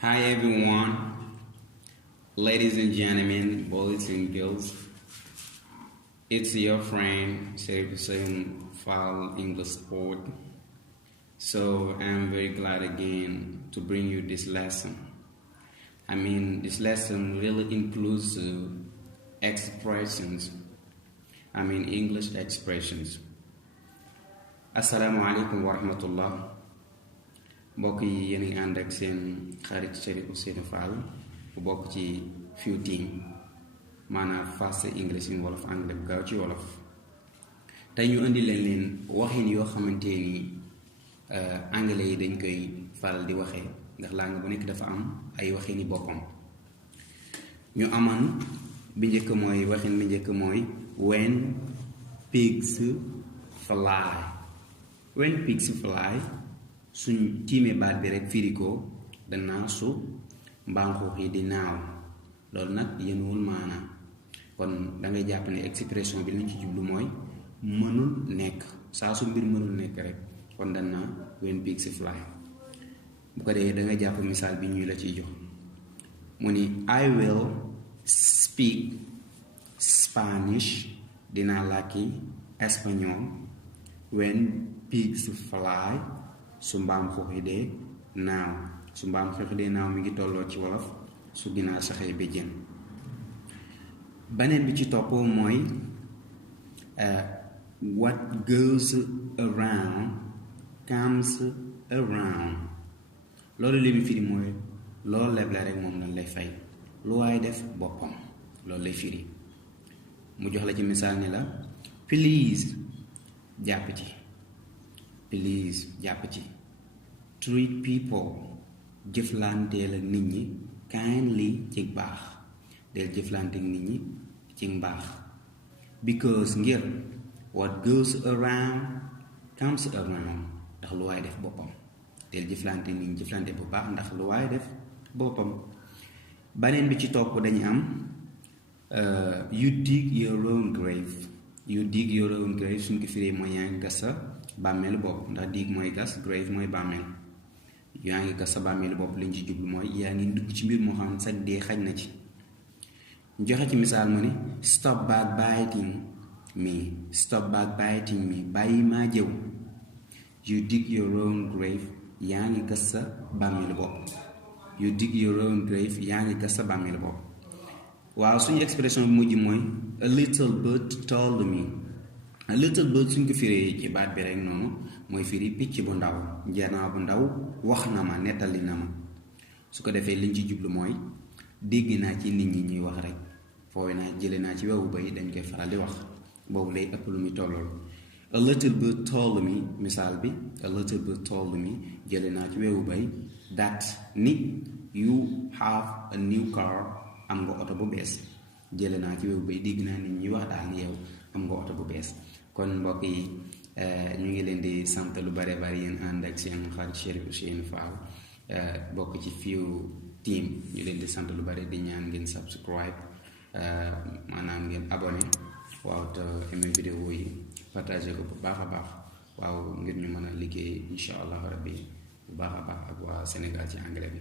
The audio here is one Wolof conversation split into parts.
Hi everyone, ladies and gentlemen, boys and girls. It's your friend Ousseynou File English Sport. So I'm very glad again to bring you this lesson. This lesson really includes expressions. English expressions. Assalamu alaikum wa rahmatullah. Mbokk yi yéen a ngi ànd ak seen xarit Ousseynou Fall bu bokk ci few team maanaam fast English in Wolof Anglais bu gaaw ci wolof. Tey ñu indi leen waxin yoo xamante ni anglais yi dañ koy faral di waxee ndax langue bu nekk dafa am ay waxini boppam. Ñu amoon waxin bi njëkk mooy when pigs fly. When pigs fly suñ tiimee baat bi rek firi ko danaa su mbaam xuux yi di naaw loolu nag yéenuwul maanaam kon dangay jàpp ne expression bi liñ ci jublu mooy mënul nekk saa su mbir mënul nekk rek kon danaa when pigs fly. bu ko dee dangay jàpp misaal bi ñuy la ciy jox mu ni I will speak Spanish dinaa làkki espagnol when pigs fly su mbaam xuux yi dee naaw su mbaam xuux yi dee naaw mi ngi tolloo ci wolof su ginaar saxee béjjén. beneen bi ci topp mooy what goes around comes around. loolu li mu firi mooy loolu leble rek moom lañ lay fay lu waay def boppam loolu lay firi. mu jox la ci misaal ni la please jàpp ci. Please jàpp ci. Treat people jëflanteel ak nit ñi kindly ci baax del jëflante ak nit ñi ci mbaax. Because ngir what goes around comes around ndax lu waay def boppam del jëflante nit ñi jëflante bu baax ndax lu waay def boppam. baneen bi ci topp dañu am you dig your own grave. You dig your own grave suñ ko firee mooy yaa ngi gas sa bàmmeelu bopp ndax dig mooy gas grave mooy bàmmeel. yaa ngi gas sa bàmmeelu bopp liñ ci jublu mooy yaa ngi dugg ci mbir moo xam ne sax dee xaj na ci. joxe ci misaal mu ne stop backbiting me. Stop backbiting me bàyyi maa jëw. You dig your own grave yaa ngi gas sa bàmmeelu bopp. You dig your own grave yaa ngi gas sa bàmmeelu bopp. waaw suñu expression bi mujj mooy a little bird told me. A little bird suñ ko firee ci baat bi rek noonu mooy firi picc bu ndaw njanaaw bu ndaw wax na ma nettali na ma. su ko defee liñ ci jublu mooy dégg naa ci nit ñi ñuy wax rek foowe naa jële naa ci wewu bay dañ koy faral di wax boobu lay ëpp lu muy tollool. A little bird told me misaal bi a little bird told me jële naa ci wewu bay that ni you have a new car am nga oto bu bees. jële naa ci wewu bay dégg naa nit ñi wax daal ni yow am nga oto bu bees. kon mbokk yi ñu ngi leen di sant lu bare bari yéen ànd ak seen xarit Ousseynou Fall bokk ci few team ñu leen di sant lu bare di ñaan ngeen subscribe maanaam ngeen abonné waaw te aimé vidéo yi partagé ko bu baax a baax waaw ngir ñu mën a liggéey insha allah rabbi bu baax a baax ak waa Sénégal ci anglais bi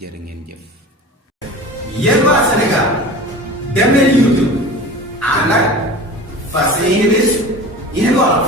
jërë ngeen jëf. yéen waa Sénégal dem leen YouTube ànd ak fast English in Wolof.